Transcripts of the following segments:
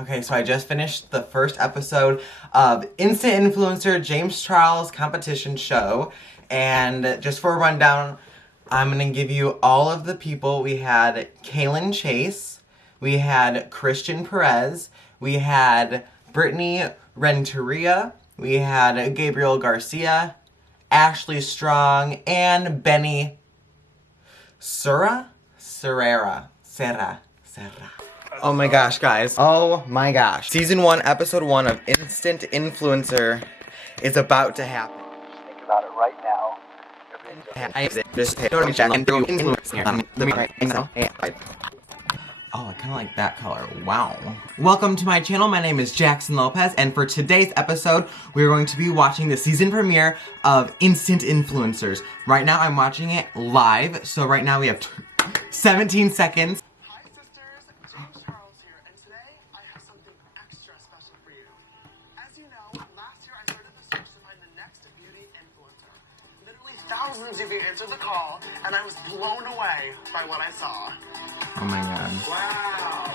Okay, so I just finished the first episode of Instant Influencer James Charles competition show. And just for a rundown, I'm gonna give you all of the people. We had Kaylin Chase, we had Christian Perez, we had Brittany Renteria, we had Gabriel Garcia, Ashley Strong, and Benny Serra. Oh my gosh, guys. Oh my gosh. Season 1, episode 1 of Instant Influencer is about to happen. Think about it right now. Oh, I kind of like that color. Wow. Welcome to my channel. My name is Jackson Lopez, and for today's episode, we're going to be watching the season premiere of Instant Influencers. Right now, I'm watching it live, so right now we have 17 seconds. Hi sisters, James Charles here, and today I have something extra special for you. As you know, last year I started the search to find the next beauty influencer. Literally thousands of you answered the call, and I was blown away by what I saw. Oh my god. Wow.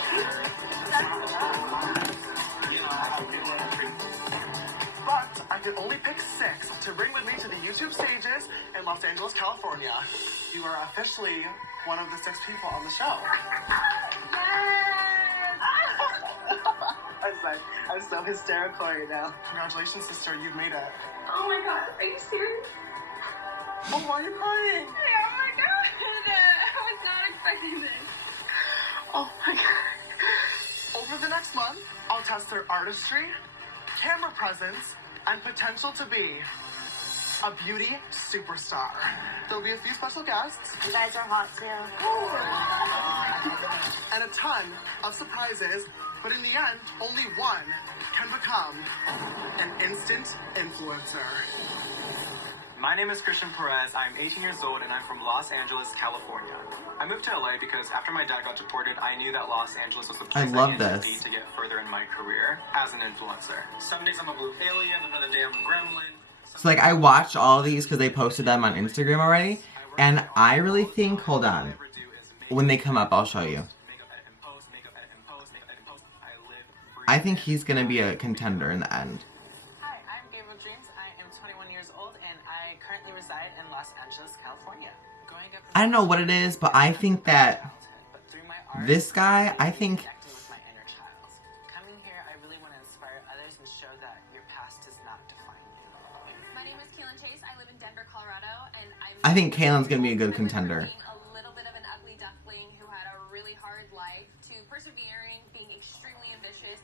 But I could only pick 6 to bring with me to the YouTube stages in Los Angeles, California. You are officially one of the 6 people on the show. I'm so hysterical right now. Congratulations, sister, you've made it. Oh my god, are you serious? Oh, why are you crying? Oh my god, I was not expecting this. Oh my god. Over the next month, I'll test their artistry, camera presence, and potential to be a beauty superstar. There'll be a few special guests. You guys are hot too. And a ton of surprises, but in the end, only one can become an instant influencer. My name is Christian Perez. I'm 18 years old and I'm from Los Angeles, California. I moved to LA because after my dad got deported, I knew that Los Angeles was the place love I needed to this. be to get further in my career as an influencer. Some days I'm a blue alien, another day I'm a gremlin. So like I watched all of these because they posted them on Instagram already, and I really think, hold on, when they come up I'll show you. I think he's gonna be a contender in the end. Hi, I'm Gabriel Dreams. I am 21 years old and I currently reside in Los Angeles, California. Growing up I don't know what it is, but I think that but through my art, this guy, I think connecting with my inner child. Coming here, I really want to inspire others and show that your past does not define you. My name is Kaylin Chase. I live in Denver, Colorado, and I think Kaylin's gonna be a good contender. Being a little bit of an ugly duckling who had a really hard life to persevering, being extremely ambitious.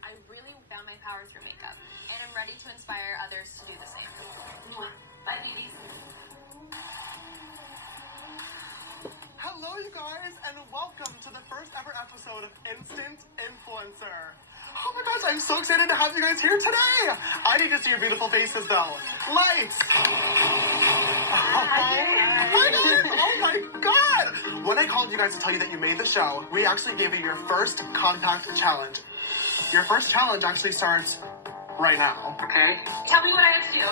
I really found my power through makeup, and I'm ready to inspire others to do the same. Bye, babies. Hello, you guys, and welcome to the first ever episode of Instant Influencer. Oh my gosh, I'm so excited to have you guys here today. I need to see your beautiful faces, though. Lights. Hi, guys. Oh my god. When I called you guys to tell you that you made the show, we actually gave you your first compact challenge. Your first challenge actually starts right now. Okay. Tell me what I have to do.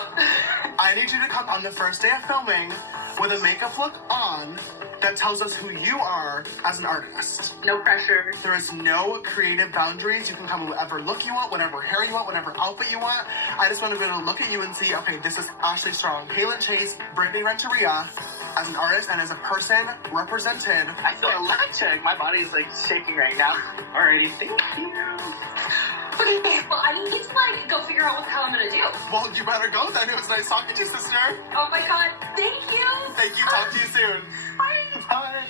I need you to come on the first day of filming with a makeup look on that tells us who you are as an artist. No pressure. There is no creative boundaries. You can come in whatever look you want, whatever hair you want, whatever outfit you want. I just want to be able to look at you and see, okay, this is Ashley Strong, Kaylin Chase, Brittany Renteria, as an artist and as a person represented. I feel electric. My body's like shaking right now. Alrighty, thank you. Okay, well, I need to go figure out what the hell I'm gonna do. Well, you better go then. It was nice talking to you, sister. Oh my god, thank you. Thank you. Talk to you soon. Bye. Bye.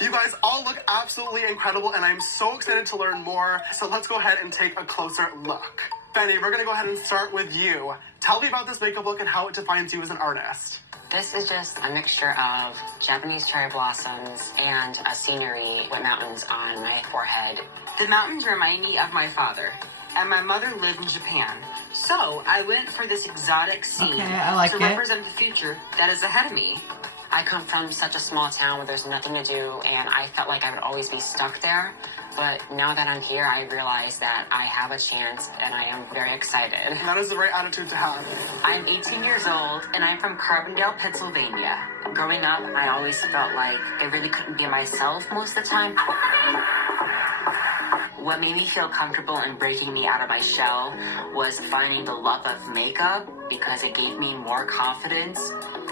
You guys all look absolutely incredible, and I'm so excited to learn more. So let's go ahead and take a closer look. Benny, we're gonna go ahead and start with you. Tell me about this makeup look and how it defines you as an artist. This is just a mixture of Japanese cherry blossoms and a scenery with mountains on my forehead. The mountains remind me of my father, and my mother lived in Japan. So I went for this exotic scene Okay, I like to it. represent the future that is ahead of me. I come from such a small town where there's nothing to do, and I felt like I would always be stuck there. But now that I'm here, I realize that I have a chance, and I am very excited. That is the right attitude to have. I'm 18 years old, and I'm from Carbondale, Pennsylvania. Growing up, I always felt like I really couldn't be myself most of the time. What made me feel comfortable and breaking me out of my shell was finding the love of makeup because it gave me more confidence,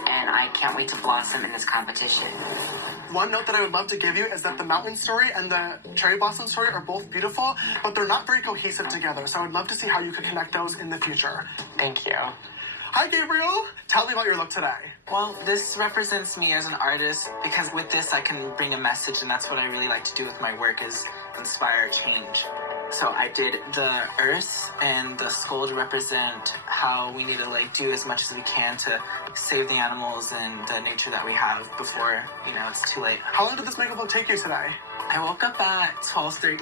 and I can't wait to blossom in this competition. One note that I would love to give you is that the mountain story and the cherry blossom story are both beautiful, but they're not very cohesive together. So I would love to see how you could connect those in the future. Thank you. Hi, Gabriel. Tell me about your look today. Well, this represents me as an artist because with this I can bring a message, and that's what I really like to do with my work is inspire change. So I did the earth and the skull to represent how we need to like do as much as we can to save the animals and the nature that we have before, it's too late. How long did this makeup look take you today? I woke up at 12:30.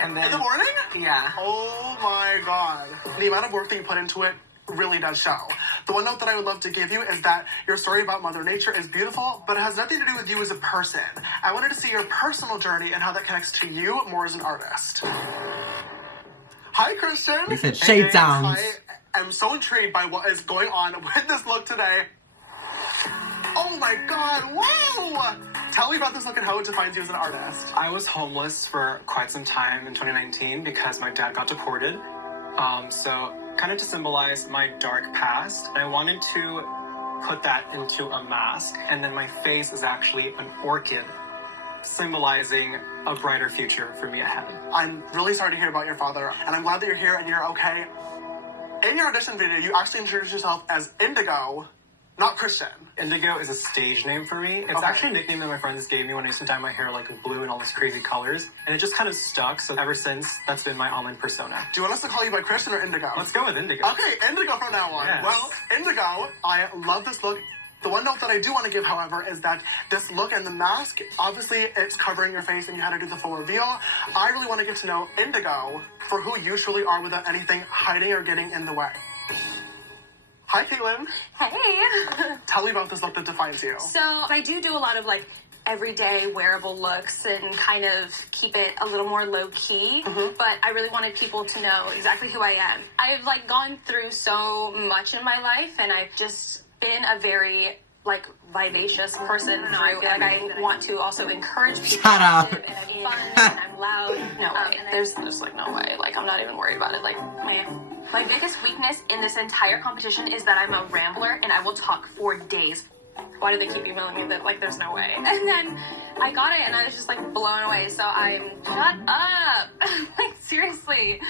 And then In the morning? Yeah. Oh my god. The amount of work that you put into it really does show. The one note that I would love to give you is that your story about Mother Nature is beautiful, but it has nothing to do with you as a person. I wanted to see your personal journey and how that connects to you more as an artist. Hi, Christian. He said shade downs. I am so intrigued by what is going on with this look today. Oh my god, wow! Tell me about this look and how it defines you as an artist. I was homeless for quite some time in 2019 because my dad got deported. So kind of to symbolize my dark past, I wanted to put that into a mask, and then my face is actually an orchid, symbolizing a brighter future for me ahead. I'm really sorry to hear about your father, and I'm glad that you're here and you're okay. In your audition video, you actually introduced yourself as Indigo, not Christian. Indigo is a stage name for me. It's Okay. actually a nickname that my friends gave me when I used to dye my hair like blue and all these crazy colors, and it just kind of stuck, so ever since, that's been my online persona. Do you want us to call you by Christian or Indigo? Let's go with Indigo. Okay, Indigo from now on. Yes. Well, Indigo, I love this look. The one note that I do want to give, however, is that this look and the mask, obviously it's covering your face and you had to do the full reveal. I really want to get to know Indigo for who you truly are without anything hiding or getting in the way. Hi, Caitlin. Hey! Tell me about this look that defines you. So I do a lot of like everyday wearable looks and kind of keep it a little more low key, but I really wanted people to know exactly who I am. I've like gone through so much in my life, and I've just been a very like vivacious person through, and I want to also encourage people. Shut up. To live and fun, and I'm loud. No way. There's like no way. Like I'm not even worried about it. Like my biggest weakness in this entire competition is that I'm a rambler and I will talk for days. Why do they keep emailing me that like there's no way? And then I got it and I was just like blown away. So I'm shut up. Like seriously.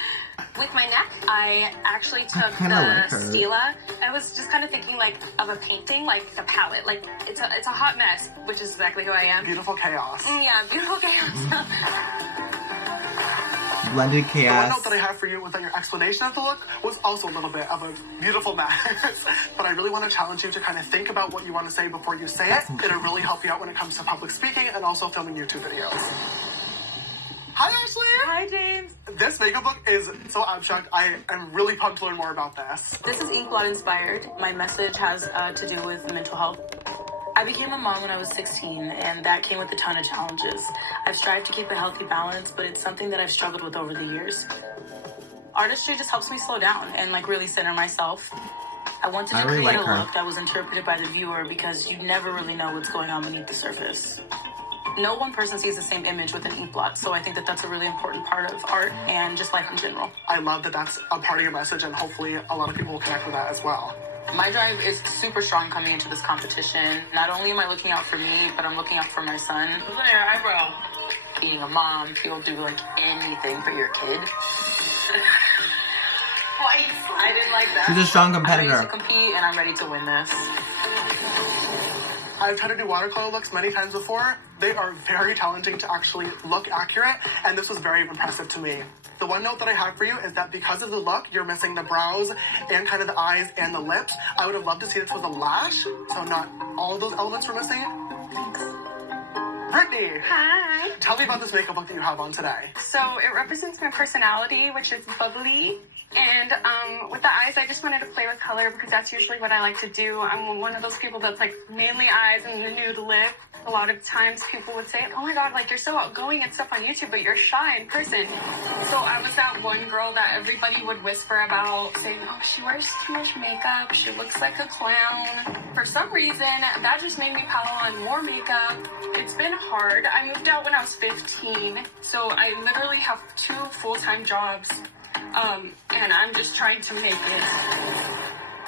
With my neck, I actually took kinda the like her. stela. I was just kind of thinking like of a painting, like a palette. Like it's a hot mess, which is exactly who I am. Beautiful chaos. Yeah, beautiful chaos. Blended The one chaos. note that I have for you within your explanation of the look was also a little bit of a beautiful mess. But I really want to challenge you to kind of think about what you want to say before you say it. It'll really help you out when it comes to public speaking and also filming YouTube videos. Hi, Ashley! Hi, James. This makeup look is so abstract. I am really pumped to learn more about this. This is Inkblot inspired. My message has to do with mental health. I became a mom when I was 16, and that came with a ton of challenges. I've strived to keep a healthy balance, but it's something that I've struggled with over the years. Artistry just helps me slow down and like really center myself. I wanted to I really create like a her. look that was interpreted by the viewer because you never really know what's going on beneath the surface. No one person sees the same image with an inkblot, so I think that that's a really important part of art and just life in general. I love that that's a part of your message, and hopefully a lot of people will connect with that as well. My drive is super strong coming into this competition. Not only am I looking out for me, but I'm looking out for my son. There, eyebrow. Being a mom, you'll do like anything for your kid. I didn't like that. She's a strong I'm ready competitor. to compete and I'm ready to win this. I've tried to do watercolor looks many times before. They are very challenging to actually look accurate, and this was very impressive to me. The one note that I have for you is that because of the look, you're missing the brows and kind of the eyes and the lips. I would have loved to see this with a lash, so not all of those elements were missing. Brittany, Hi. tell me about this makeup look that you have on today. So it represents my personality, which is bubbly. And with the eyes, I just wanted to play with color because that's usually what I like to do. I'm one of those people that's like mainly eyes and the nude lip. A lot of times people would say, oh my god, like you're so outgoing and stuff on YouTube, but you're shy in person. So I was that one girl that everybody would whisper about, saying, oh, she wears too much makeup, she looks like a clown. For some reason, that just made me pile on more makeup. It's been hard. I moved out when I was 15, so I literally have 2 full-time jobs, and I'm just trying to make it.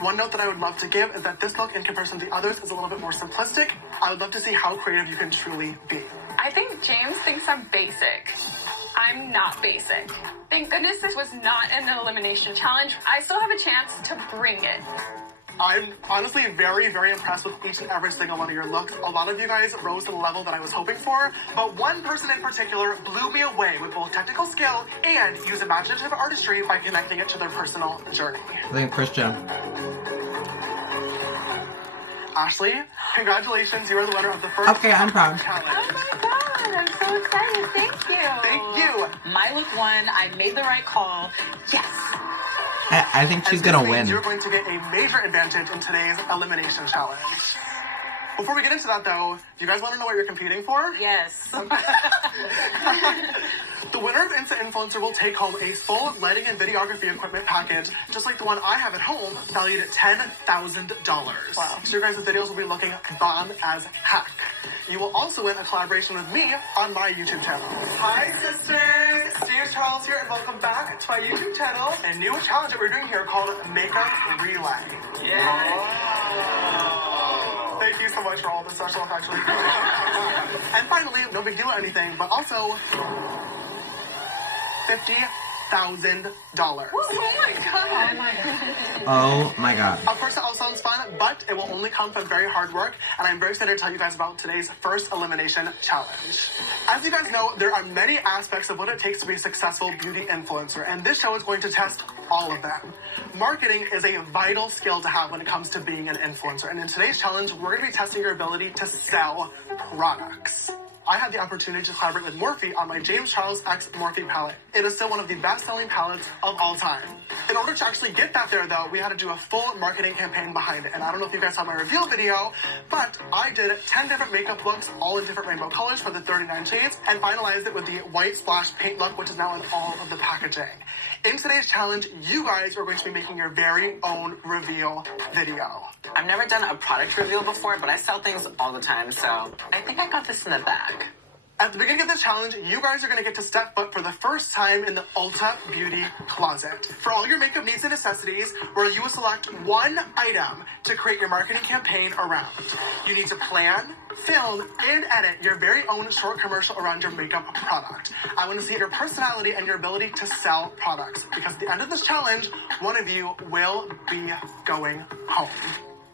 One note that I would love to give is that this look, in comparison to the others, is a little bit more simplistic. I would love to see how creative you can truly be. I think James thinks I'm basic. I'm not basic. Thank goodness this was not an elimination challenge. I still have a chance to bring it. I'm honestly very, very impressed with each and every single one of your looks. A lot of you guys rose to the level that I was hoping for, but one person in particular blew me away with both technical skill and used imaginative artistry by connecting it to their personal journey. I think Christian. Ashley, congratulations, you are the winner of the first Okay, I'm proud. challenge. Oh my god, I'm so excited. Thank you. Thank you. My look won. I made the right call. Yes. I think she's And gonna this means win. You're going to get a major advantage in today's elimination challenge. Before we get into that though, do you guys want to know what you're competing for? Yes. The winner of Insta Influencer will take home a full lighting and videography equipment package, just like the one I have at home, valued at $10,000. Wow. So your guys' videos will be looking bomb as heck. You will also win a collaboration with me on my YouTube channel. Hi sisters! James Charles here and welcome back to my YouTube channel. A new challenge that we're doing here called Makeup Relay. Thank you so much for all the special effects. And finally, no big deal or anything, but also $50,000. Oh my god. Of course, it all sounds fun, but it will only come from very hard work, and I'm very excited to tell you guys about today's first elimination challenge. As you guys know, there are many aspects of what it takes to be a successful beauty influencer, and this show is going to test all of them. Marketing is a vital skill to have when it comes to being an influencer, and in today's challenge, we're going to be testing your ability to sell products. I had the opportunity to collaborate with Morphe on my James Charles X Morphe palette. It is still one of the best-selling palettes of all time. In order to actually get that there, though, we had to do a full marketing campaign behind it. And I don't know if you guys saw my reveal video, but I did 10 different makeup looks, all in different rainbow colors for the 39 shades, and finalized it with the white splash paint look, which is now in all of the packaging. In today's challenge, you guys are going to be making your very own reveal video. I've never done a product reveal before, but I sell things all the time, so I think I got this in the bag. At the beginning of this challenge, you guys are going to get to step foot for the first time in the Ulta Beauty Closet. For all your makeup needs and necessities, where you will select one item to create your marketing campaign around. You need to plan, film, and edit your very own short commercial around your makeup product. I want to see your personality and your ability to sell products, because at the end of this challenge, one of you will be going home.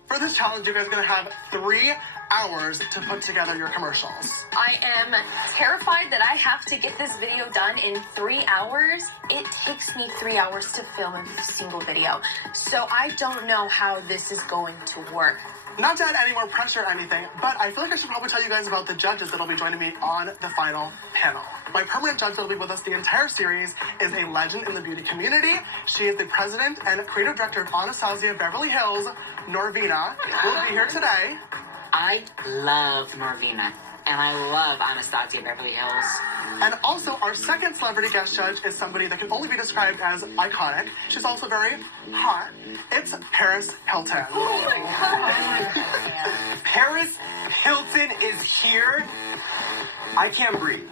For this challenge, you guys are going to have 3 hours to put together your commercials. I am terrified that I have to get this video done in 3 hours. It takes me 3 hours to film a single video. So I don't know how this is going to work. Not to add any more pressure or anything, but I feel like I should probably tell you guys about the judges that'll be joining me on the final panel. My permanent judge that'll be with us the entire series is a legend in the beauty community. She is the president and creative director of Anastasia Beverly Hills, Norvina, who will be here today. I love Norvina, and I love Anastasia Beverly Hills. And also, our second celebrity guest judge is somebody that can only be described as iconic. She's also very hot. It's Paris Hilton. Oh my god. Paris Hilton is here. I can't breathe.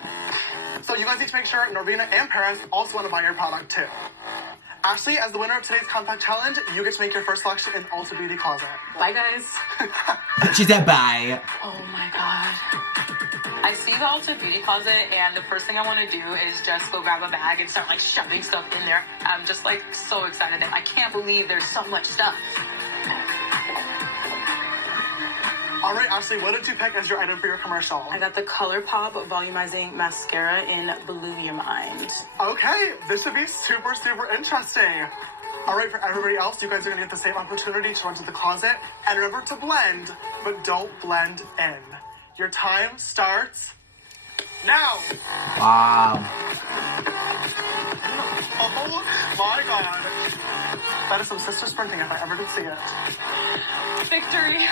So you guys need to make sure Norvina and Paris also want to buy your product too. Ashley, as the winner of today's compact challenge, you get to make your first selection in Ulta Beauty Closet. Bye, guys. She said bye. Oh my god. I see the Ulta Beauty Closet, and the first thing I want to do is just go grab a bag and start like shoving stuff in there. I'm just like so excited. I can't believe there's so much stuff. All right, Ashley, what did you pick as your item for your commercial? I got the ColourPop Volumizing Mascara in Blue Your Mind. Okay, this should be super, super interesting. All right, for everybody else, you guys are going to get the same opportunity to run to the closet. And remember to blend, but don't blend in. Your time starts now. Wow. Oh my god. That is some sister sprinting if I ever did see it. Victory.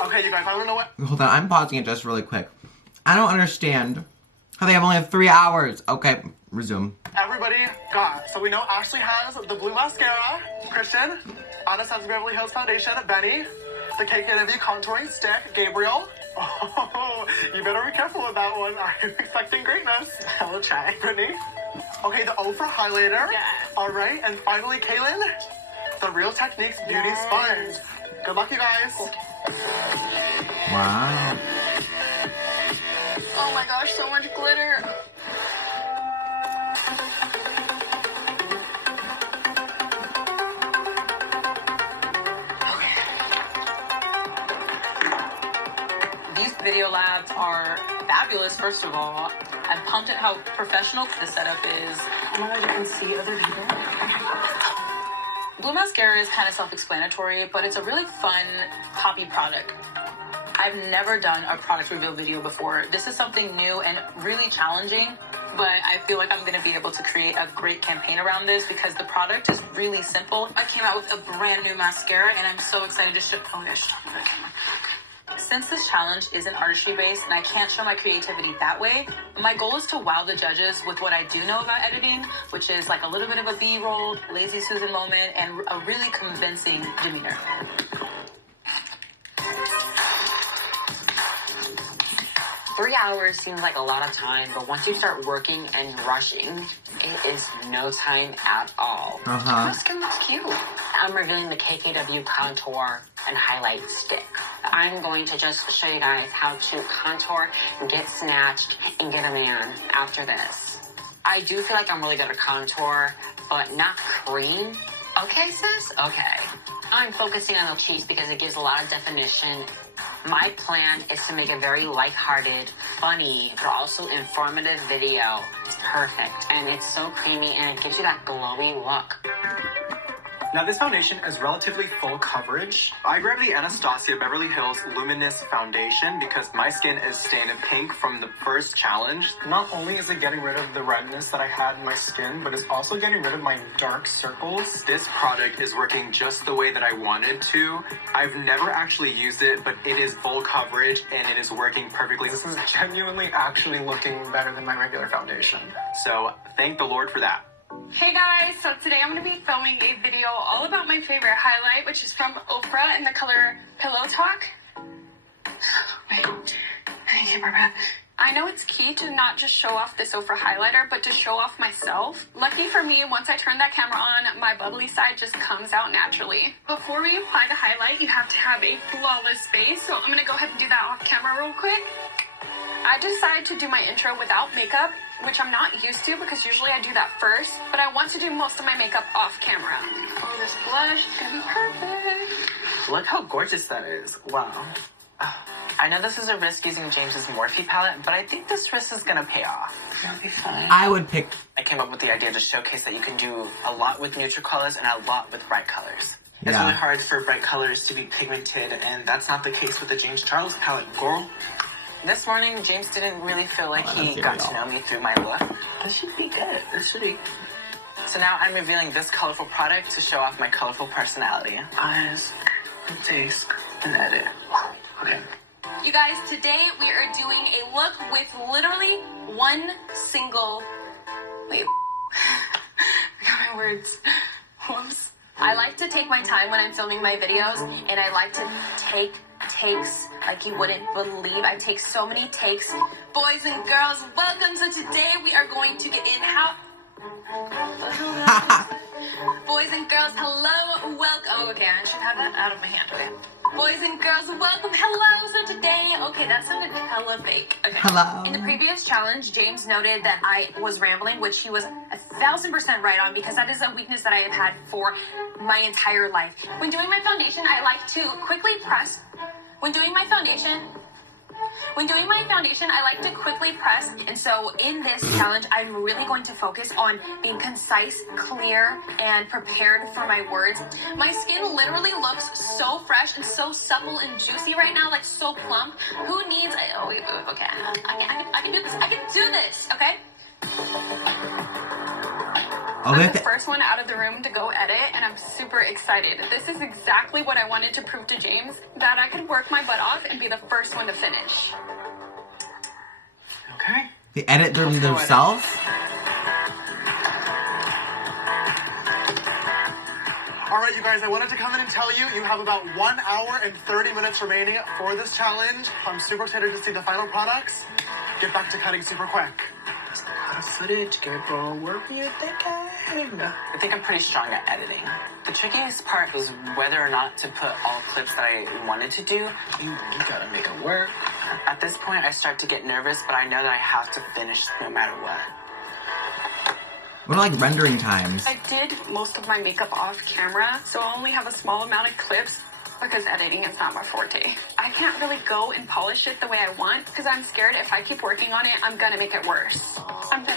Okay, you guys, I don't know what... Hold on, I'm pausing it just really quick. I don't understand how they have only 3 hours. Okay, resume. Everybody got. So we know Ashley has the blue mascara, Christian, Anastasia Beverly Hills Foundation, Benny, the KKW contouring stick, Gabriel. Oh, you better be careful with that one. I'm expecting greatness. I will try. Brittany? Okay, the Ofra highlighter. Yes. All right, and finally, Kaylin, the Real Techniques Beauty Sponge. Good luck, you guys. Wow. Oh my gosh, so much glitter. These video labs are fabulous, first of all. I'm pumped at how professional the setup is. Oh my god, you can see other people. Blue mascara is kind of self-explanatory, but it's a really fun poppy product. I've never done a product reveal video before. This is something new and really challenging, but I feel like I'm gonna be able to create a great campaign around this because the product is really simple. I came out with a brand new mascara and I'm so excited to show. Oh gosh. Since this challenge isn't artistry based and I can't show my creativity that way, my goal is to wow the judges with what I do know about editing, which is like a little bit of a B-roll, lazy Susan moment, and a really convincing demeanor. Three hours seems like a lot of time, but once you start working and rushing, it is no time at all. Your skin looks cute. I'm revealing the KKW contour and highlight stick. I'm going to just show you guys how to contour, get snatched, and get a man after this. I do feel like I'm really good at contour, but not cream. Okay, sis? Okay. I'm focusing on the cheeks because it gives a lot of definition. My plan is to make a very lighthearted, funny, but also informative video. It's perfect, and it's so creamy, and it gives you that glowy look. Now this foundation is relatively full coverage. I grabbed the Anastasia Beverly Hills Luminous Foundation because my skin is stained pink from the first challenge. Not only is it getting rid of the redness that I had in my skin, but it's also getting rid of my dark circles. This product is working just the way that I wanted to. I've never actually used it, but it is full coverage and it is working perfectly. This is genuinely actually looking better than my regular foundation. So thank the Lord for that. Hey guys, so today I'm going to be filming a video all about my favorite highlight, which is from Oprah in the color Pillow Talk. Wait, thank you, Barbara. I know it's key to not just show off this Oprah highlighter, but to show off myself. Lucky for me, once I turn that camera on, my bubbly side just comes out naturally. Before we apply the highlight, you have to have a flawless base, so I'm going to go ahead and do that off camera real quick. I decided to do my intro without makeup, which I'm not used to because usually I do that first, but I want to do most of my makeup off camera. Oh, this blush is gonna be perfect. Look how gorgeous that is. Wow. I know this is a risk using James's Morphe palette, but I think this risk is gonna pay off. It'll be fine. I would pick... I came up with the idea to showcase that you can do a lot with neutral colors and a lot with bright colors. It's really hard for bright colors to be pigmented, and that's not the case with the James Charles palette, girl. This morning, James didn't really feel like he got to know me through my look. This should be good. This should be... So now I'm revealing this colorful product to show off my colorful personality. Eyes, and taste, and edit. Okay. You guys, today we are doing a look with literally one single... Wait. I got my words. Whoops. I like to take my time when I'm filming my videos, and I like to take takes like you wouldn't believe. I take so many takes. Boys and girls, welcome. So today we are going to get in how... Boys and girls, hello, welcome. Oh, okay, I should have that out of my hand. Okay. Boys and girls, welcome, hello. So today, okay, that sounded hella fake. Okay. Hello. In the previous challenge, James noted that I was rambling, which he was 1,000% right on because that is a weakness that I have had for my entire life. When doing my foundation, I like to quickly press. When doing my foundation, I like to quickly press, and so in this challenge, I'm really going to focus on being concise, clear, and prepared for my words. My skin literally looks so fresh and so supple and juicy right now, like so plump. Who needs... Oh, wait, okay, I can do this. I can do this, okay? I'm the first one out of the room to go edit, and I'm super excited. This is exactly what I wanted to prove to James, that I could work my butt off and be the first one to finish. Okay. They edit themselves? All right, right, you guys, I wanted to come in and tell you have about 1 hour and 30 minutes remaining for this challenge. I'm super excited to see the final products. Get back to cutting super quick. Footage, get girl, work you thinking. I think I'm pretty strong at editing. The trickiest part was whether or not to put all clips that I wanted to do. You gotta make it work. At this point, I start to get nervous, but I know that I have to finish no matter what. What are like rendering times? I did most of my makeup off camera, so I only have a small amount of clips because editing is not my forte. I can't really go and polish it the way I want because I'm scared if I keep working on it, I'm gonna make it worse. I'm done.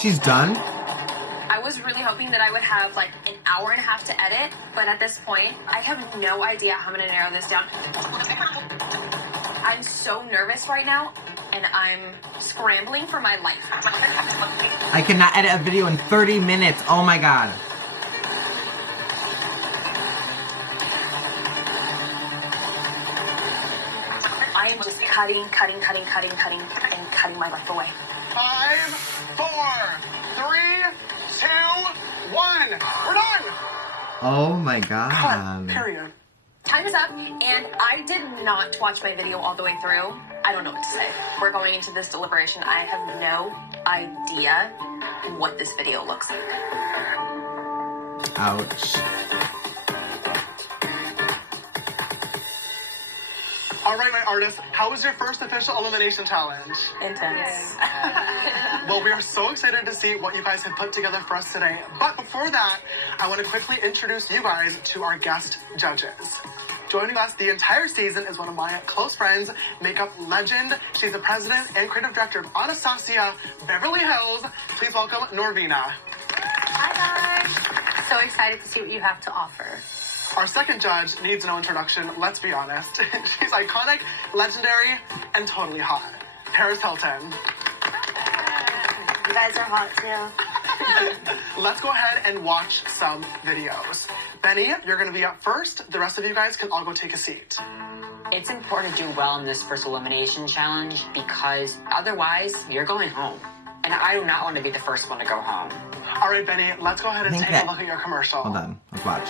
She's done? I was really hoping that I would have like an hour and a half to edit, but at this point, I have no idea how I'm gonna narrow this down. I'm so nervous right now, and I'm scrambling for my life. I cannot edit a video in 30 minutes. Oh my god. I am just cutting, and cutting my life away. 5, 4, 3, 2, 1. We're done. Oh my god. Period. Time is up, and I did not watch my video all the way through. I don't know what to say. We're going into this deliberation. I have no idea what this video looks like. Ouch. All right, my artists, how was your first official elimination challenge? Intense. Well, we are so excited to see what you guys have put together for us today. But before that, I want to quickly introduce you guys to our guest judges. Joining us the entire season is one of my close friends, makeup legend. She's the president and creative director of Anastasia Beverly Hills. Please welcome Norvina. Hi guys. So excited to see what you have to offer. Our second judge needs no introduction, let's be honest. She's iconic, legendary, and totally hot. Paris Hilton. You guys are hot too. Let's go ahead and watch some videos. Benny, you're gonna be up first. The rest of you guys can all go take a seat. It's important to do well in this first elimination challenge because otherwise you're going home. And I do not want to be the first one to go home. All right, Benny, let's go ahead and take a look at your commercial. Hold on, let's watch.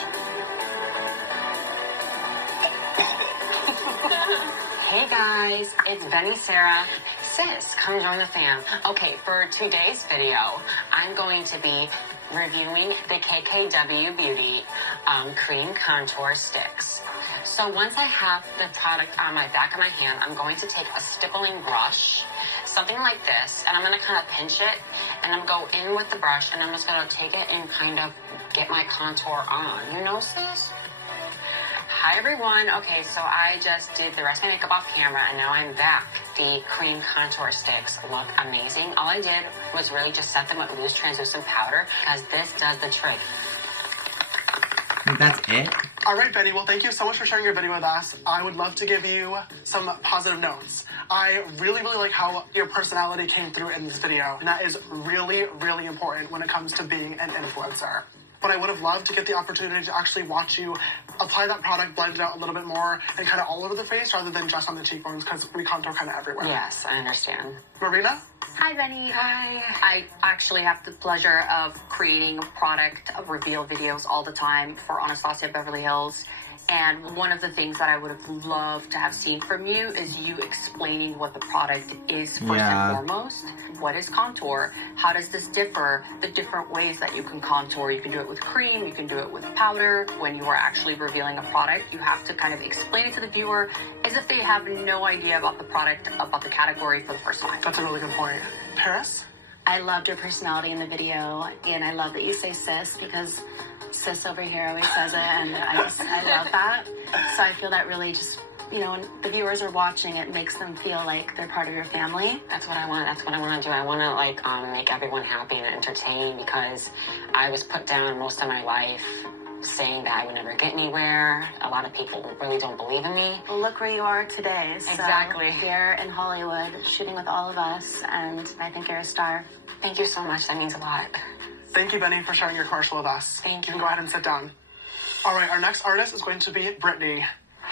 Hey guys, it's Benny Sarah. Sis, come join the fam. Okay, for today's video, I'm going to be reviewing the KKW Beauty Cream Contour Sticks. So once I have the product on my back of my hand, I'm going to take a stippling brush, something like this, and I'm going to kind of pinch it, and I'm going to go in with the brush, and I'm just going to take it and kind of get my contour on. You know, sis? Hi everyone. Okay, so I just did the rest of my makeup off camera and now I'm back. The cream contour sticks look amazing. All I did was really just set them with loose translucent powder because this does the trick. That's it? All right, Benny. Well, thank you so much for sharing your video with us. I would love to give you some positive notes. I really like how your personality came through in this video. And that is really important when it comes to being an influencer. But I would have loved to get the opportunity to actually watch you apply that product, blend it out a little bit more, and kind of all over the face rather than just on the cheekbones because we contour kind of everywhere. Yes, I understand. Marina? Hi, Benny. Hi. I actually have the pleasure of creating product reveal videos all the time for Anastasia Beverly Hills. And one of the things that I would have loved to have seen from you is you explaining what the product is first and foremost. What is contour? How does this differ? The different ways that you can contour. You can do it with cream, you can do it with powder. When you are actually revealing a product, you have to kind of explain it to the viewer as if they have no idea about the product, about the category for the first time. That's a really good point. Paris? I loved your personality in the video, and I love that you say sis because sis over here always says it, and I love that. So I feel that really just, you know, when the viewers are watching, it makes them feel like they're part of your family. That's what I want. That's what I want to do. I want to like make everyone happy and entertain because I was put down most of my life saying that I would never get anywhere. A lot of people really don't believe in me. Well, look where you are today. So Exactly. Here in Hollywood, shooting with all of us, and I think you're a star. Thank you so much. That means a lot. Thank you, Benny, for sharing your commercial with us. Thank you. You can go ahead and sit down. All right, our next artist is going to be Brittany.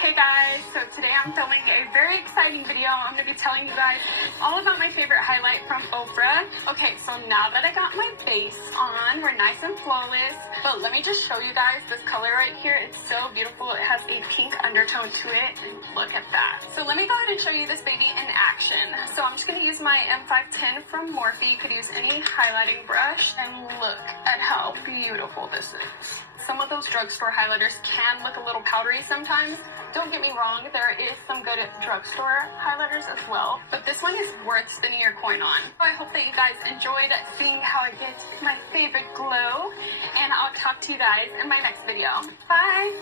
Hey guys, so today I'm filming a very exciting video. I'm going to be telling you guys all about my favorite highlight from Oprah. Okay, so now that I got my base on, we're nice and flawless. But let me just show you guys this color right here. It's so beautiful. It has a pink undertone to it. And look at that. So let me go ahead and show you this baby in action. So I'm just going to use my M510 from Morphe. You could use any highlighting brush. And look at how beautiful this is. Some of those drugstore highlighters can look a little powdery sometimes. Don't get me wrong, there is some good drugstore highlighters as well, but this one is worth spending your coin on. I hope that you guys enjoyed seeing how I get my favorite glow, and I'll talk to you guys in my next video. Bye!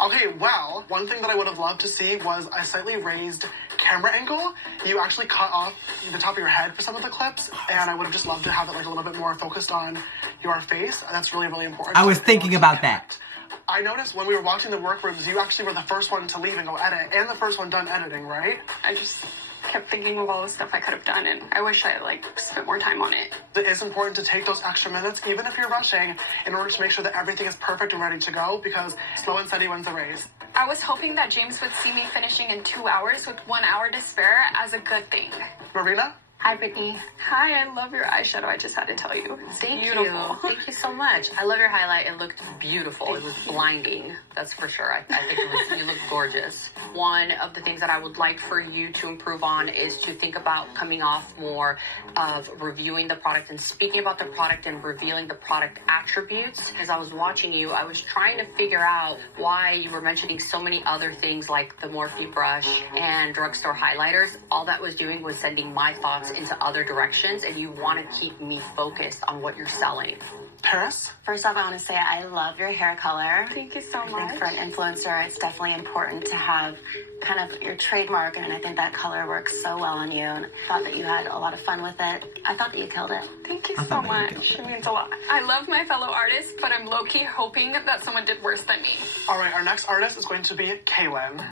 Okay, well, one thing that I would have loved to see was a slightly raised camera angle. You actually cut off the top of your head for some of the clips, and I would have just loved to have it like a little bit more focused on your face. That's really, really important. I was thinking about that. I noticed when we were watching the workrooms, you actually were the first one to leave and go edit, and the first one done editing, right? I just kept thinking of all the stuff I could have done, and I wish I spent more time on it. It is important to take those extra minutes, even if you're rushing, in order to make sure that everything is perfect and ready to go, because slow and steady wins the race. I was hoping that James would see me finishing in 2 hours with 1 hour to spare as a good thing. Marina? Hi, Brittany. Hi, I love your eyeshadow. I just had to tell you. It's beautiful. You. Thank you so much. I love your highlight. It looked beautiful. It was blinding. That's for sure. I think you look gorgeous. One of the things that I would like for you to improve on is to think about coming off more of reviewing the product and speaking about the product and revealing the product attributes. As I was watching you, I was trying to figure out why you were mentioning so many other things like the Morphe brush and drugstore highlighters. All that was doing was sending my thoughts into other directions, and you want to keep me focused on what you're selling. Paris? First off, I want to say I love your hair color. Thank you so I much. think for an influencer, it's definitely important to have kind of your trademark, and I think that color works so well on you. And I thought that you had a lot of fun with it. I thought that you killed it. Thank you so much. It means a lot. I love my fellow artists, but I'm low-key hoping that someone did worse than me. All right, our next artist is going to be Kaylin.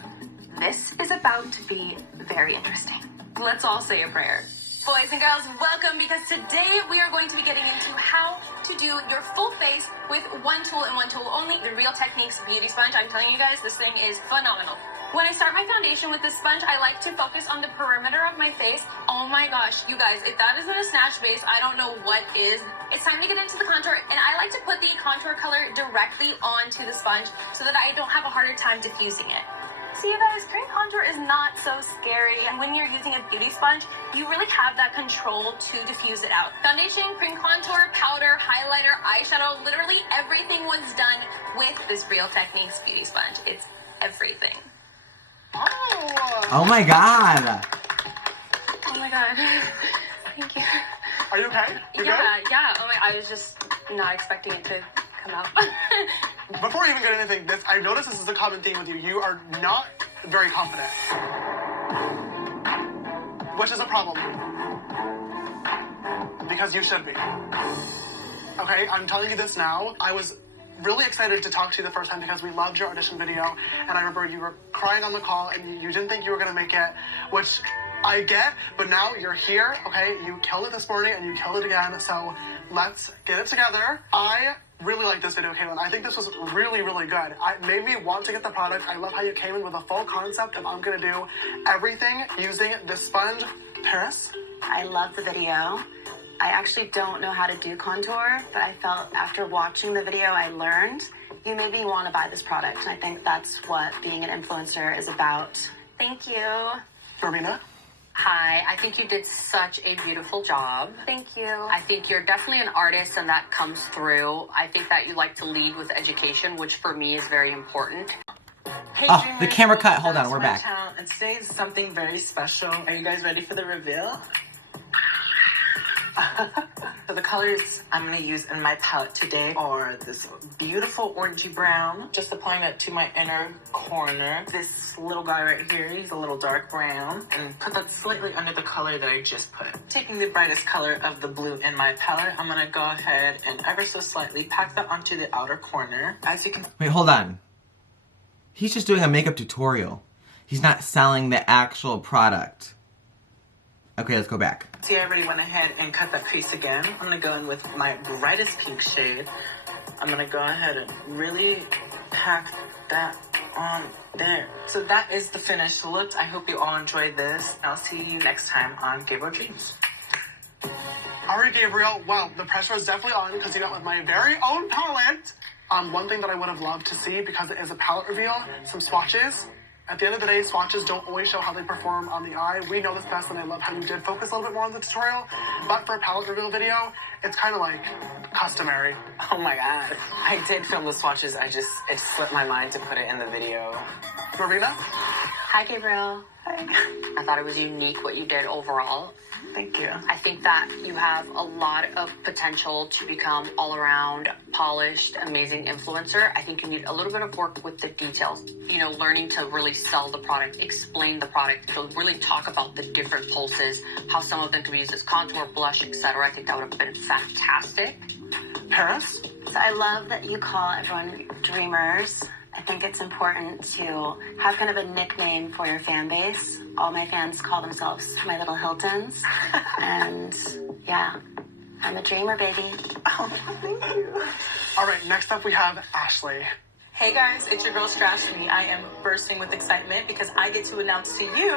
This is about to be very interesting. Let's all say a prayer. Boys and girls, welcome, because today we are going to be getting into how to do your full face with one tool and one tool only, the Real Techniques Beauty Sponge. I'm telling you guys, this thing is phenomenal. When I start my foundation with this sponge, I like to focus on the perimeter of my face. Oh my gosh, you guys, if that isn't a snatch base, I don't know what is. It's time to get into the contour, and I like to put the contour color directly onto the sponge so that I don't have a harder time diffusing it. See, you guys, cream contour is not so scary, and when you're using a beauty sponge, you really have that control to diffuse it out. Foundation, cream contour, powder, highlighter, eyeshadow, literally everything was done with this Real Techniques beauty sponge. It's everything. Oh my god. Oh my god. Thank you. Are you okay? You yeah. good? Oh my, I was just not expecting it to come out. Before we even get anything, I noticed this is a common theme with you. You are not very confident. Which is a problem. Because you should be. Okay, I'm telling you this now. I was really excited to talk to you the first time because we loved your audition video. And I remember you were crying on the call and you didn't think you were going to make it, which I get, but now you're here, okay? You killed it this morning and you killed it again, so let's get it together. I really like this video, Kaylin. I think this was really, really good. It made me want to get the product. I love how you came in with a full concept of I'm gonna do everything using this sponge. Paris? I love the video. I actually don't know how to do contour, but I felt after watching the video, I learned. You made me want to buy this product, and I think that's what being an influencer is about. Thank you. Marina? Hi, I think you did such a beautiful job. Thank you. I think you're definitely an artist, and that comes through. I think that you like to lead with education, which for me is very important. Hey, Oh, Dreamers, the camera cut. Hold on, welcome we're to my back. channel, and today is something very special. Are you guys ready for the reveal? So the colors I'm going to use in my palette today are this beautiful orangey brown. Just applying that to my inner corner. This little guy right here, he's a little dark brown. And put that slightly under the color that I just put. Taking the brightest color of the blue in my palette, I'm going to go ahead and ever so slightly pack that onto the outer corner. As you can Wait, hold on. He's just doing a makeup tutorial. He's not selling the actual product. Okay, let's go back. see, I already went ahead and cut that crease again. I'm going to go in with my brightest pink shade. I'm going to go ahead and really pack that on there. So that is the finished look. I hope you all enjoyed this. I'll see you next time on Gabriel Dreams. All right, Gabriel. Well, the pressure is definitely on because you went with my very own palette. One thing that I would have loved to see, because it is a palette reveal, some swatches. At the end of the day, swatches don't always show how they perform on the eye. We know this best, and I love how you did focus a little bit more on the tutorial. But for a palette reveal video, it's kind of like customary. Oh my god. I did film the swatches. It slipped my mind to put it in the video. Marina? Hi, Gabriel. Hi. I thought it was unique what you did overall. Thank you. I think that you have a lot of potential to become all-around, polished, amazing influencer. I think you need a little bit of work with the details. You know, learning to really sell the product, explain the product, to really talk about the different pulses, how some of them can be used as contour, blush, etc. I think that would have been fantastic. Paris? So I love that you call everyone dreamers. I think it's important to have kind of a nickname for your fan base. All my fans call themselves my little Hiltons. And yeah, I'm a dreamer, baby. Oh, thank you. All right, next up we have Ashley. Hey guys, it's your girl Strashmi. I am bursting with excitement because I get to announce to you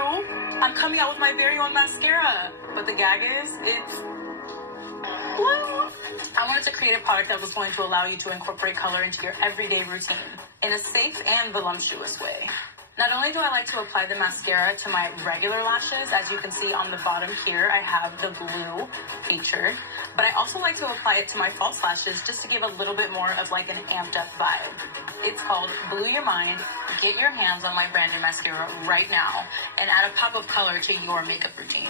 I'm coming out with my very own mascara. But the gag is, it's blue. I wanted to create a product that was going to allow you to incorporate color into your everyday routine in a safe and voluptuous way. Not only do I like to apply the mascara to my regular lashes, as you can see on the bottom here, I have the blue featured, but I also like to apply it to my false lashes just to give a little bit more of like an amped up vibe. It's called Blue Your Mind. Get your hands on my branded mascara right now and add a pop of color to your makeup routine.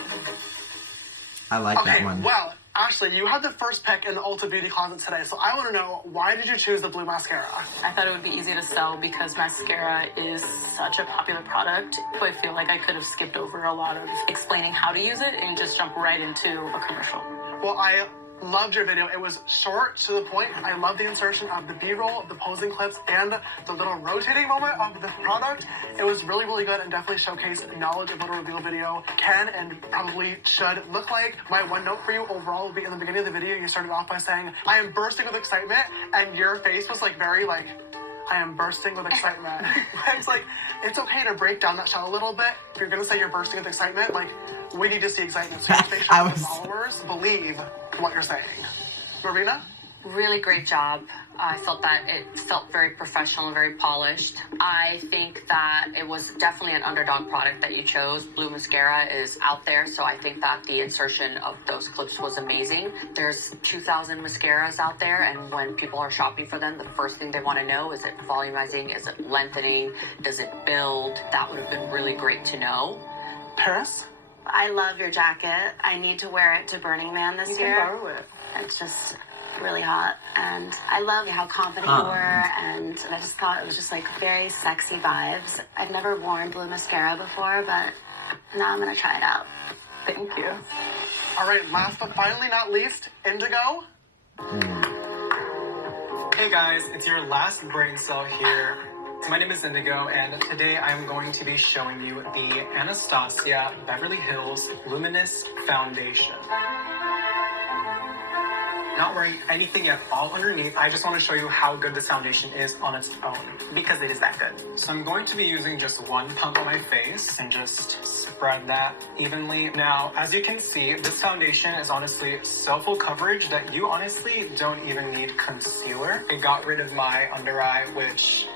I like that one. Well, Ashley, you had the first pick in the Ulta Beauty Closet today, so I want to know, why did you choose the blue mascara? I thought it would be easy to sell because mascara is such a popular product. I feel like I could have skipped over a lot of explaining how to use it and just jump right into a commercial. Well, I loved your video. It was short, to the point. I love the insertion of the B-roll, the posing clips, and the little rotating moment of the product. It was really, really good and definitely showcased knowledge of what a reveal video can and probably should look like. My one note for you overall would be in the beginning of the video, you started off by saying, I am bursting with excitement, and your face was like very like, I am bursting with excitement. It's like, it's okay to break down that shell a little bit. If you're gonna say you're bursting with excitement, like, we need to see excitement. So make sure the followers believe what you're saying. Marina? Really great job. I felt that it felt very professional and very polished. I think that it was definitely an underdog product that you chose. Blue mascara is out there, so I think that the insertion of those clips was amazing. There's 2,000 mascaras out there, and when people are shopping for them, the first thing they want to know, is it volumizing? Is it lengthening? Does it build? That would have been really great to know. Paris? I love your jacket. I need to wear it to Burning Man this year. You can borrow it. It's just really hot, and I love how confident you were, and I just thought it was just like very sexy vibes. I've never worn blue mascara before, but now I'm gonna try it out. Thank you. All right, last but finally not least, Indigo. Hey guys, it's your last brain cell here. My name is Indigo, and today I'm going to be showing you the Anastasia Beverly Hills Luminous Foundation. Not wearing anything at all underneath. I just want to show you how good this foundation is on its own, because it is that good. So I'm going to be using just one pump on my face and just spread that evenly. Now, as you can see, this foundation is honestly so full coverage that you honestly don't even need concealer. It got rid of my under eye, which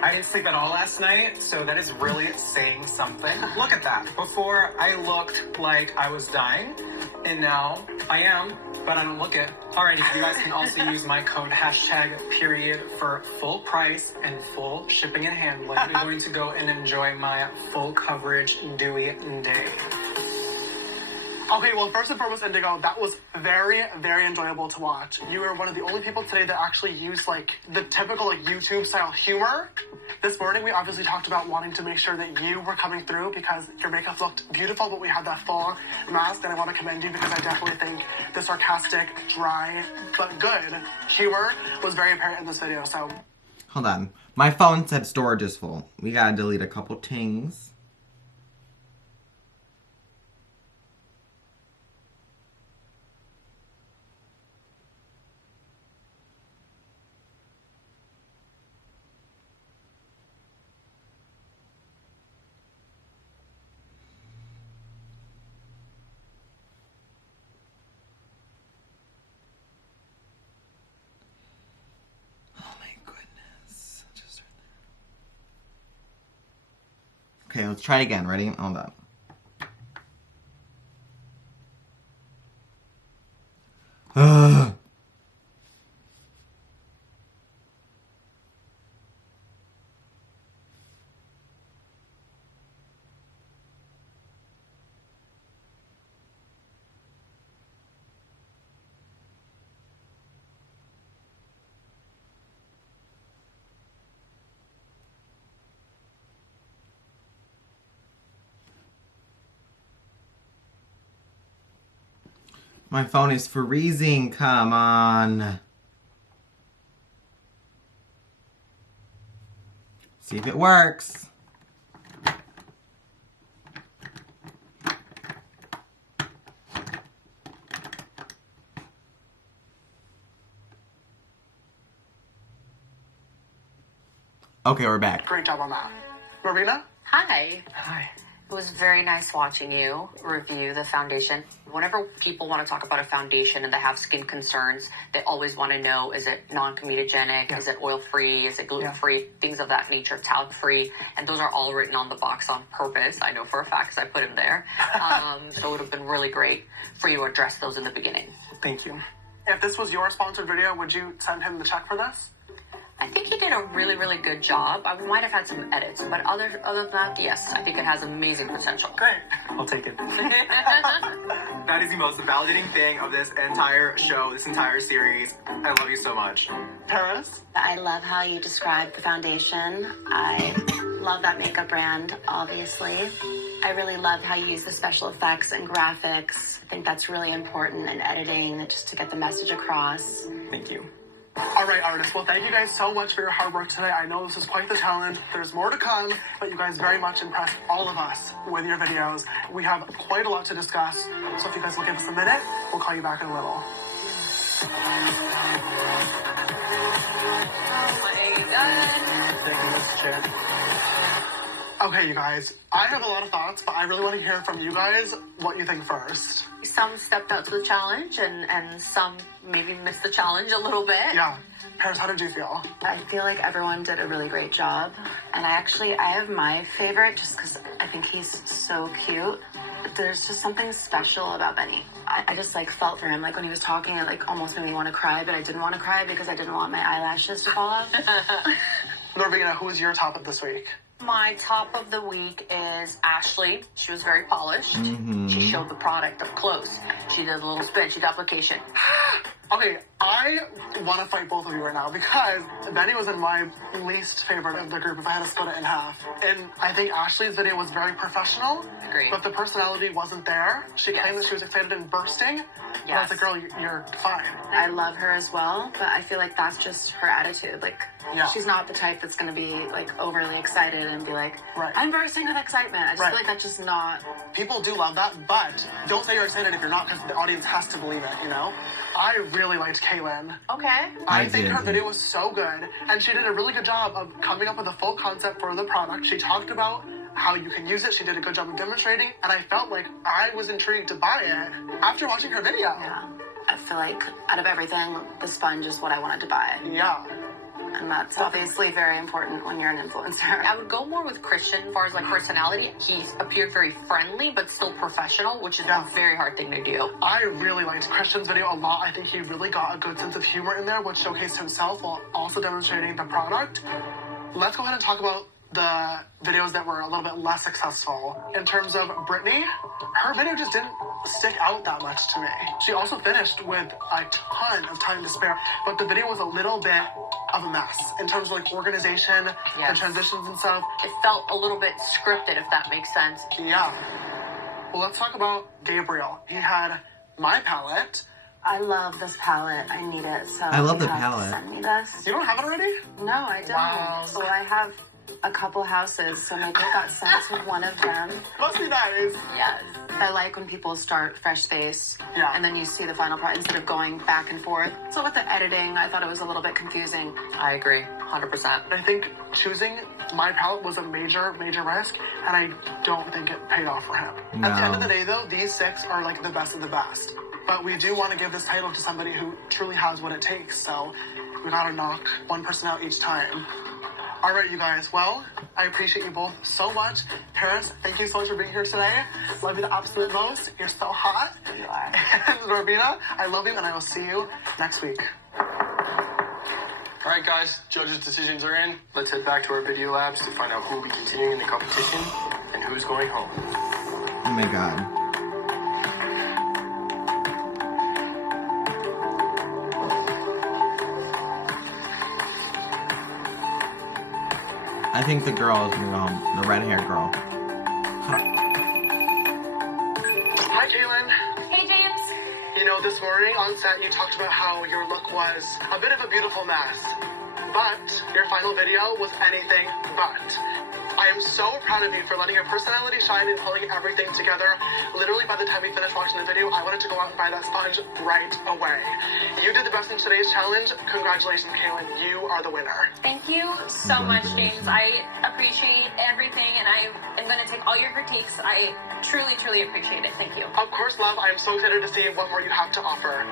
I didn't sleep at all last night, so that is really saying something. Look at that. Before, I looked like I was dying, and now I am, but I don't look it. Alrighty, you guys can also use my code #period for full price and full shipping and handling. I'm going to go and enjoy my full coverage dewy day. Okay, well, first and foremost, Indigo, that was very, very enjoyable to watch. You were one of the only people today that actually used, like, the typical, like, YouTube-style humor. This morning, we obviously talked about wanting to make sure that you were coming through because your makeup looked beautiful, but we had that full mask, and I want to commend you because I definitely think the sarcastic, dry, but good humor was very apparent in this video, so. Hold on. My phone said storage is full. We gotta delete a couple things. Okay, let's try it again. Ready? Hold on. Ugh. My phone is freezing. Come on. See if it works. Okay, we're back. Great job on that. Marina? Hi. Hi. It was very nice watching you review the foundation. Whenever people want to talk about a foundation and they have skin concerns, they always want to know, is it non-comedogenic? Is it oil-free? Is it gluten-free? Things of that nature, talc-free. And those are all written on the box on purpose. I know for a fact because I put them there. So it would have been really great for you to address those in the beginning. Thank you. If this was your sponsored video, would you send him the check for this? I think he did a really, really good job. I might have had some edits, but other than that, yes, I think it has amazing potential. Great. I'll take it. That is the most validating thing of this entire show, this entire series. I love you so much. Paris? I love how you describe the foundation. I love that makeup brand, obviously. I really love how you use the special effects and graphics. I think that's really important in editing, just to get the message across. Thank you. All right, artists. Well, thank you guys so much for your hard work today. I know this was quite the challenge. There's more to come, but you guys very much impressed all of us with your videos. We have quite a lot to discuss, so if you guys will give us a minute, we'll call you back in a little. Oh my god. Thank you, Mr. Chair. Okay, you guys, I have a lot of thoughts, but I really want to hear from you guys what you think first. Some stepped up to the challenge and some maybe missed the challenge a little bit. Yeah. Paris, how did you feel? I feel like everyone did a really great job. And I have my favorite just because I think he's so cute. There's just something special about Benny. I just felt for him. When he was talking, it almost made me want to cry, but I didn't want to cry because I didn't want my eyelashes to fall off. Norvina, who's your top of this week? My top of the week is Ashley. She was very polished. She showed the product up close. She did a little spin. She got application. Okay, I want to fight both of you right now because Benny was in my least favorite of the group if I had to split it in half. And I think Ashley's video was very professional. Agreed. But the personality wasn't there. She claimed that she was excited and bursting. But I was like, girl, you're fine. I love her as well, but I feel like that's just her attitude. She's not the type that's going to be overly excited and be like, I'm bursting with excitement. I just feel like that's just not. People do love that, but don't say you're excited if you're not because the audience has to believe it, you know? I really liked Kaylin. Okay. I think her video was so good, and she did a really good job of coming up with a full concept for the product. She talked about how you can use it. She did a good job of demonstrating, and I felt like I was intrigued to buy it after watching her video. Yeah. I feel like out of everything, the sponge is what I wanted to buy. Yeah. And that's obviously very important when you're an influencer. I would go more with Christian as far as personality. He appeared very friendly, but still professional, which is a very hard thing to do. I really liked Christian's video a lot. I think he really got a good sense of humor in there, which showcased himself while also demonstrating the product. Let's go ahead and talk about the videos that were a little bit less successful. In terms of Brittany, her video just didn't stick out that much to me. She also finished with a ton of time to spare, but the video was a little bit of a mess in terms of organization and transitions and stuff. It felt a little bit scripted, if that makes sense. Yeah. Well, let's talk about Gabriel. He had my palette. I love this palette. I need it. So I love the you have to palette. Send me this. You don't have it already? No, I don't. Wow. So I have a couple houses, so maybe I got sent to one of them. Must be nice. Yes. I like when people start fresh face, and then you see the final product instead of going back and forth. So with the editing, I thought it was a little bit confusing. I agree, 100%. I think choosing my palette was a major, major risk, and I don't think it paid off for him. No. At the end of the day, though, these 6 are the best of the best. But we do want to give this title to somebody who truly has what it takes, so we gotta knock one person out each time. All right, you guys. Well, I appreciate you both so much. Paris, thank you so much for being here today. Love you the absolute most. You're so hot. You are. And Robina, I love you, and I will see you next week. All right, guys, judges' decisions are in. Let's head back to our video labs to find out who will be continuing in the competition and who's going home. Oh my god. I think the girl is gonna go home. The red-haired girl. Hi, Kaylin. Hey, James. You know, this morning on set, you talked about how your look was a bit of a beautiful mess. But your final video was anything but. I am so proud of you for letting your personality shine and pulling everything together. Literally, by the time we finished watching the video, I wanted to go out and buy that sponge right away. You did the best in today's challenge. Congratulations, Kaylin. You are the winner. Thank you so much, James. I appreciate everything, and I am going to take all your critiques. I truly, truly appreciate it. Thank you. Of course, love. I am so excited to see what more you have to offer.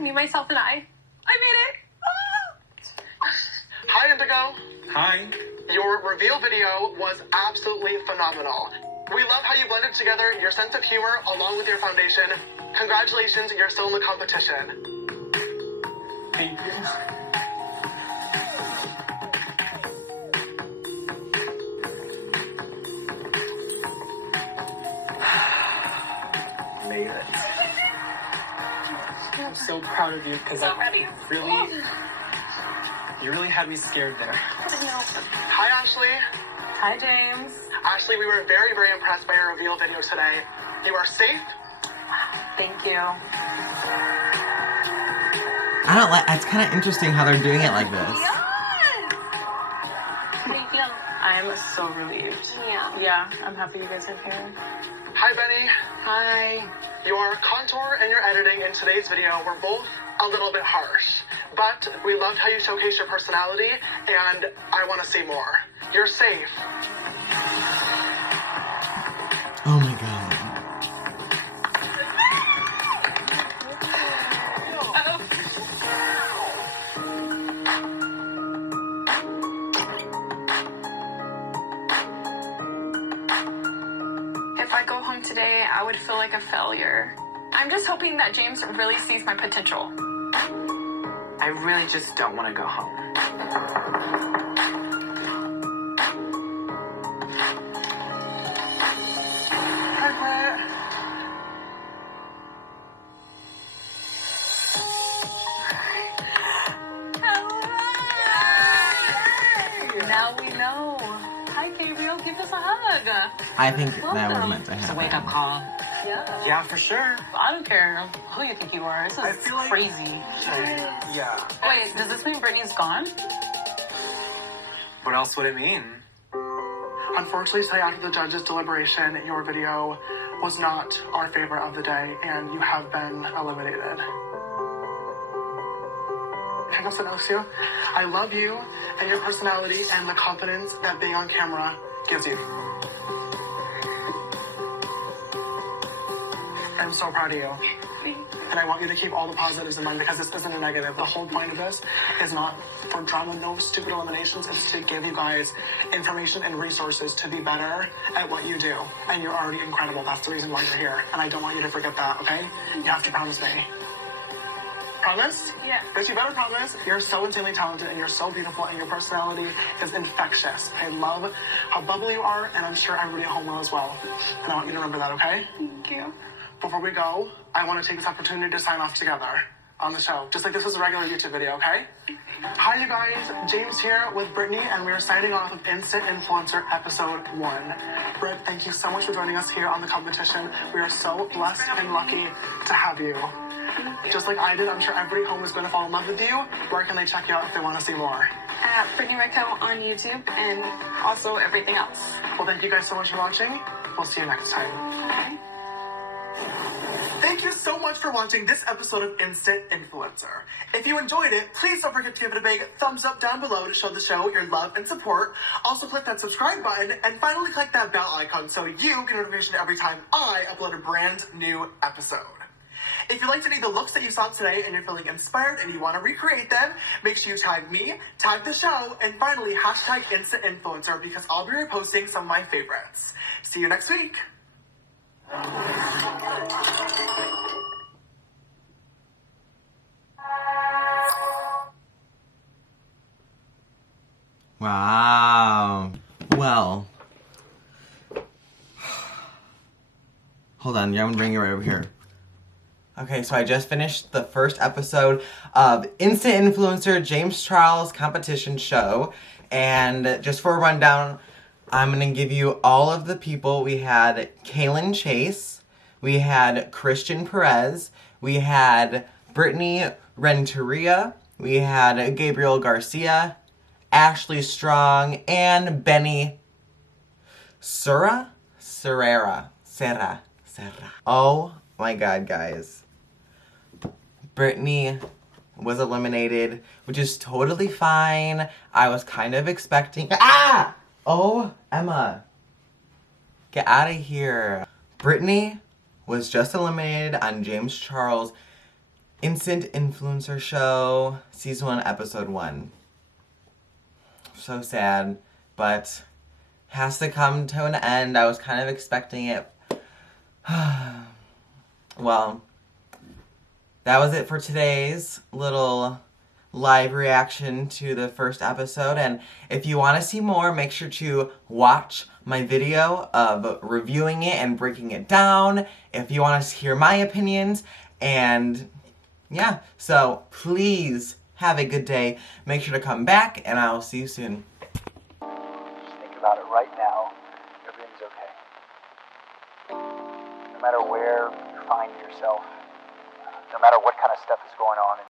Me, myself, and I made it. Hi, Indigo. Hi. Your reveal video was absolutely phenomenal. We love how you blended together your sense of humor along with your foundation. Congratulations, you're still in the competition. Thank you. Made it. I'm so proud of you because So proud of you. you really had me scared there. Hi, Ashley. Hi, James. Ashley, we were very, very impressed by your reveal video today. You are safe. Thank you. I don't like. It's kind of interesting how they're doing it like this. Thank you. I'm so relieved. Yeah, I'm happy you guys are here. Hi, Benny. Hi. Your contour and your editing in today's video were both a little bit harsh, but we loved how you showcased your personality, and I want to see more. You're safe. Oh my god. If I go home today, I would feel like a failure. I'm just hoping that James really sees my potential. I really just don't want to go home. Hi, Brett. Now we know. Hi, Gabriel. Give us a hug. I think that was meant to It's a happen. wake-up call. Yeah. Yeah, for sure. I don't care who you think you are. This is I feel like- crazy. Yeah. Wait, does this mean Brittany's gone? What else would it mean? Unfortunately, today after the judge's deliberation, your video was not our favorite of the day, and you have been eliminated. Can I sit next to you? I love you and your personality and the confidence that being on camera gives you. I'm so proud of you. And I want you to keep all the positives in mind because this isn't a negative. The whole point of this is not for drama, no stupid eliminations. It's to give you guys information and resources to be better at what you do. And you're already incredible. That's the reason why you're here. And I don't want you to forget that, okay? You have to promise me. Promise? Yeah. Because you better promise. You're so insanely talented and you're so beautiful and your personality is infectious. I love how bubbly you are and I'm sure everybody at home will as well. And I want you to remember that, okay? Thank you. Before we go, I want to take this opportunity to sign off together on the show. Just like this is a regular YouTube video, okay? Hi, you guys. James here with Brittany, and we are signing off of Instant Influencer Episode 1. Britt, thank you so much for joining us here on the competition. We are so blessed and lucky to have you. Just like I did, I'm sure everybody home is going to fall in love with you. Where can they check you out if they want to see more? At Brittany Raquel on YouTube and also everything else. Well, thank you guys so much for watching. We'll see you next time. Bye. Thank you so much for watching this episode of Instant Influencer. If you enjoyed it, please don't forget to give it a big thumbs up down below to show the show your love and support. Also click that subscribe button and finally click that bell icon so you get a notification every time I upload a brand new episode. If you liked any of the looks that you saw today and you're feeling inspired and you want to recreate them, make sure you tag me, tag the show, and finally hashtag Instant Influencer because I'll be reposting some of my favorites. See you next week. Wow. Well. Hold on, I'm gonna bring you right over here. Okay, so I just finished the first episode of Instant Influencer James Charles competition show. And just for a rundown, I'm gonna give you all of the people. We had Kaylin Chase, we had Christian Perez, we had Brittany Renteria, we had Gabriel Garcia, Ashley Strong, and Benny Serra. Oh my god, guys. Brittany was eliminated, which is totally fine. I was kind of expecting... Ah! Oh, Emma. Get out of here. Brittany was just eliminated on James Charles' Instant Influencer Show, Season 1, Episode 1. So sad, but has to come to an end. I was kind of expecting it. Well, that was it for today's little live reaction to the first episode. And if you want to see more, make sure to watch my video of reviewing it and breaking it down. If you want to hear my opinions. And yeah, so please have a good day. Make sure to come back and I'll see you soon.